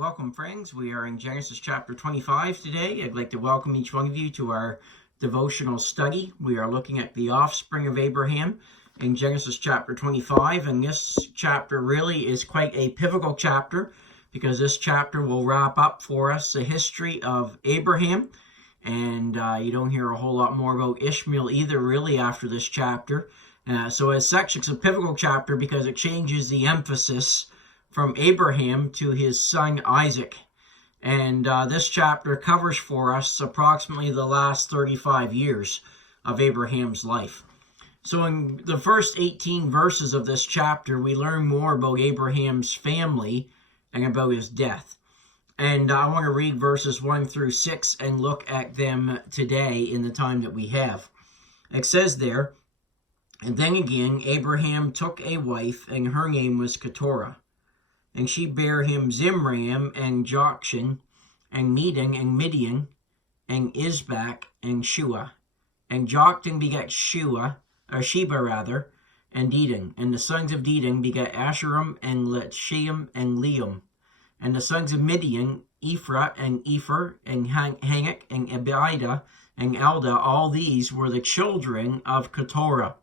Welcome, friends. We are in Genesis chapter 25 today. I'd like to welcome each one of you to our devotional study. We are looking at the offspring of Abraham in Genesis chapter 25, and this chapter really is quite a pivotal chapter because this chapter will wrap up for us the history of Abraham, and you don't hear a whole lot more about Ishmael either really after this chapter. So as such, it's a pivotal chapter because it changes the emphasis from Abraham to his son Isaac. And this chapter covers for us approximately the last 35 years of Abraham's life. So in the first 18 verses of this chapter, we learn more about Abraham's family and about his death. And I want to read verses 1 through 6 and look at them today in the time that we have. It says there, "And then again, Abraham took a wife, and her name was Keturah. And she bare him Zimram, and Jokshan, and Medan, and Midian, and Isbak, and Shua. And Joktan begat Sheba, and Dedan. And the sons of Dedan begat Asherim, and Letsheim, and Leum. And the sons of Midian, Ephra, and Epher, and Hangok, and Abidah, and Eldah. All these were the children of Keturah.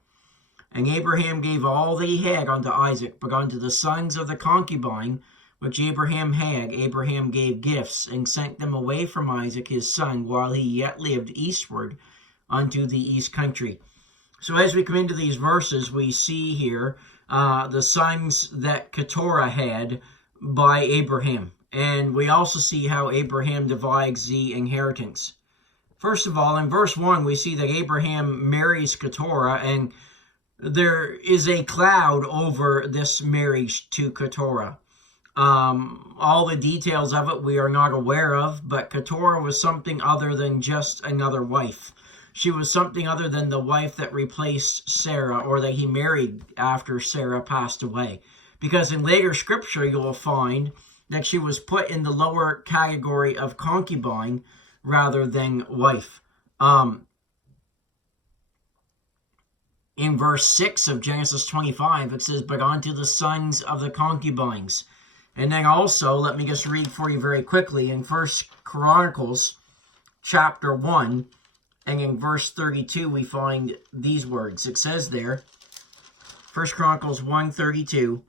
And Abraham gave all that he had unto Isaac, but unto the sons of the concubine which Abraham had, Abraham gave gifts, and sent them away from Isaac his son, while he yet lived eastward unto the east country." So as we come into these verses, we see here the sons that Keturah had by Abraham. And we also see how Abraham divides the inheritance. First of all, in verse 1, we see that Abraham marries Keturah, and there is a cloud over this marriage to Keturah. All the details of it we are not aware of, but Keturah was something other than just another wife. She was something other than the wife that replaced Sarah, or that he married after Sarah passed away. Because in later scripture you will find that she was put in the lower category of concubine rather than wife. In verse 6 of Genesis 25, it says, "But unto the sons of the concubines." And then also, let me just read for you very quickly, in 1 Chronicles chapter 1, and in verse 32, we find these words. It says there, 1 Chronicles 1:32,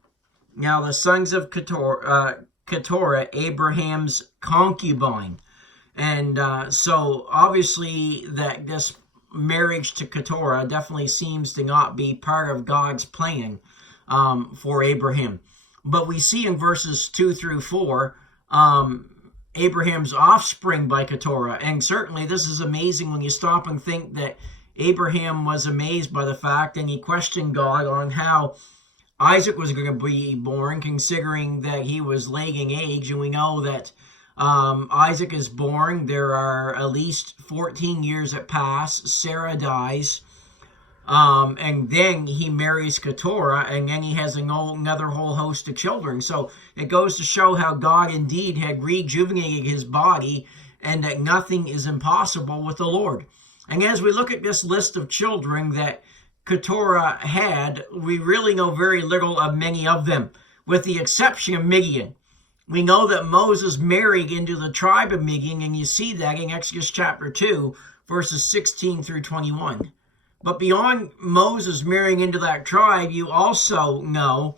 "Now the sons of Keturah, Abraham's concubine." And so, obviously, that this marriage to Keturah definitely seems to not be part of God's plan for Abraham. But we see in verses 2 through 4 Abraham's offspring by Keturah. And certainly this is amazing when you stop and think that Abraham was amazed by the fact, and he questioned God on how Isaac was going to be born, considering that he was lagging age. And we know that Isaac is born. There are at least 14 years that pass. Sarah dies. And then he marries Keturah, and then he has another whole host of children. So it goes to show how God indeed had rejuvenated his body, and that nothing is impossible with the Lord. And as we look at this list of children that Keturah had, we really know very little of many of them, with the exception of Midian. We know that Moses married into the tribe of Midian, and you see that in Exodus chapter 2, verses 16 through 21. But beyond Moses marrying into that tribe, you also know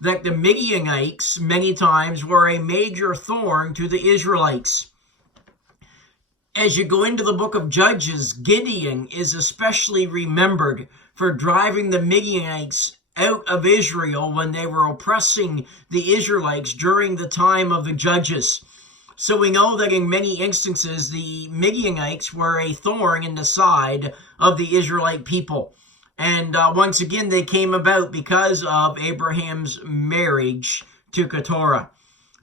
that the Midianites many times were a major thorn to the Israelites. As you go into the book of Judges, Gideon is especially remembered for driving the Midianites out of Israel when they were oppressing the Israelites during the time of the Judges. So we know that in many instances, the Midianites were a thorn in the side of the Israelite people. And once again, they came about because of Abraham's marriage to Keturah.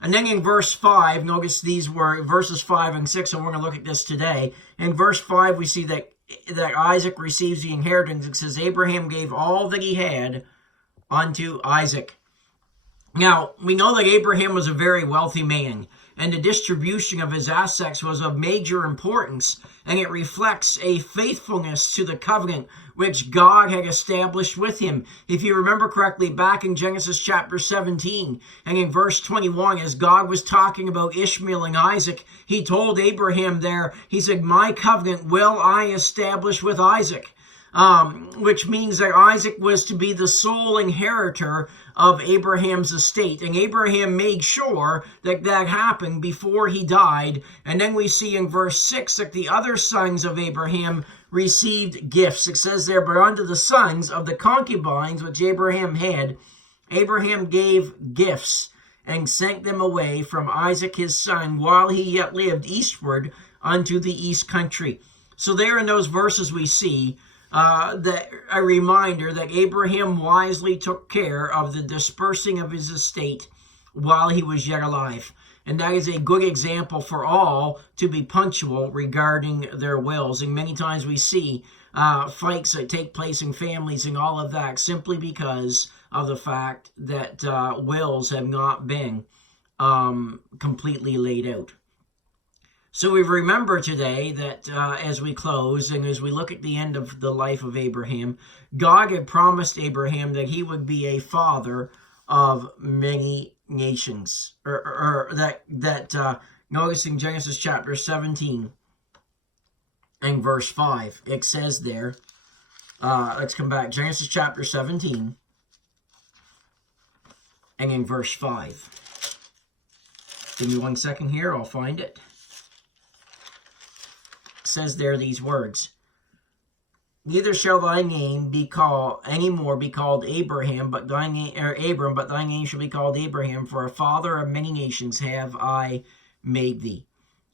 And then in verse 5, notice these were verses 5 and 6, and we're going to look at this today. In verse 5, we see that Isaac receives the inheritance. It says, "Abraham gave all that he had unto Isaac." Now, we know that Abraham was a very wealthy man, and the distribution of his assets was of major importance, and it reflects a faithfulness to the covenant which God had established with him. If you remember correctly, back in Genesis chapter 17 and in verse 21, as God was talking about Ishmael and Isaac, he told Abraham there, he said, my covenant will I establish with Isaac. Which means that Isaac was to be the sole inheritor of Abraham's estate. And Abraham made sure that that happened before he died. And then we see in verse 6 that the other sons of Abraham received gifts. It says there, but unto the sons of the concubines which Abraham had, Abraham gave gifts and sent them away from Isaac his son while he yet lived eastward unto the east country. So there in those verses we see that a reminder that Abraham wisely took care of the dispersing of his estate while he was yet alive. And that is a good example for all to be punctual regarding their wills. And many times we see fights that take place in families and all of that simply because of the fact that wills have not been completely laid out. So we remember today that as we close and as we look at the end of the life of Abraham, God had promised Abraham that he would be a father of many nations. Notice in Genesis chapter 17 and verse 5, it says there, let's come back, Genesis chapter 17 and in verse 5. Give me 1 second here, I'll find it. Says there these words, neither shall thy name be called any more be called Abraham, but thy name Abram, but thy name shall be called Abraham, for a father of many nations have I made thee.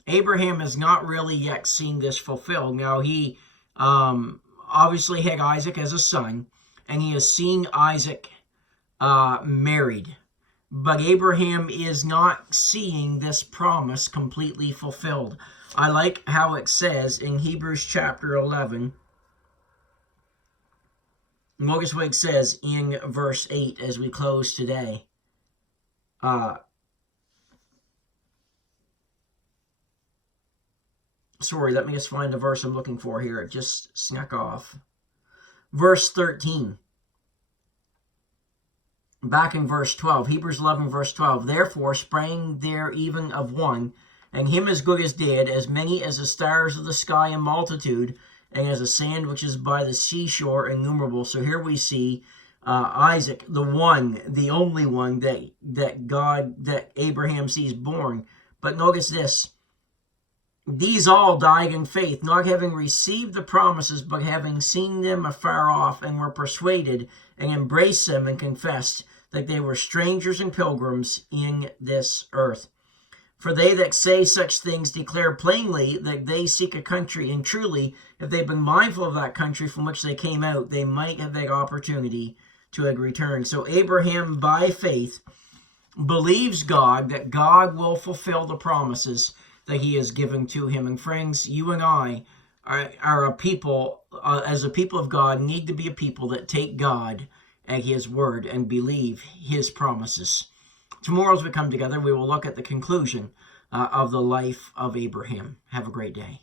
Abraham has not really yet seen this fulfilled. Now he obviously had Isaac as a son, and he has seen Isaac married. But Abraham is not seeing this promise completely fulfilled. I like how it says in Hebrews chapter 11. Notice what it says in verse 8 as we close today. Sorry, let me just find the verse I'm looking for here. It just snuck off. Verse 13. Back in verse 12. Hebrews 11 verse 12. Therefore sprang there even of one, and him as good as dead, as many as the stars of the sky in multitude, and as the sand which is by the seashore innumerable. So here we see Isaac, the one, the only one that Abraham sees born. But notice this. These all died in faith, not having received the promises, but having seen them afar off, and were persuaded, and embraced them, and confessed that they were strangers and pilgrims in this earth. For they that say such things declare plainly that they seek a country, and truly, if they've been mindful of that country from which they came out, they might have that opportunity to have returned. So Abraham, by faith, believes God, that God will fulfill the promises that he has given to him. And friends, you and I are a people, as a people of God, need to be a people that take God at his word and believe his promises. Tomorrow as we come together, we will look at the conclusion of the life of Abraham. Have a great day.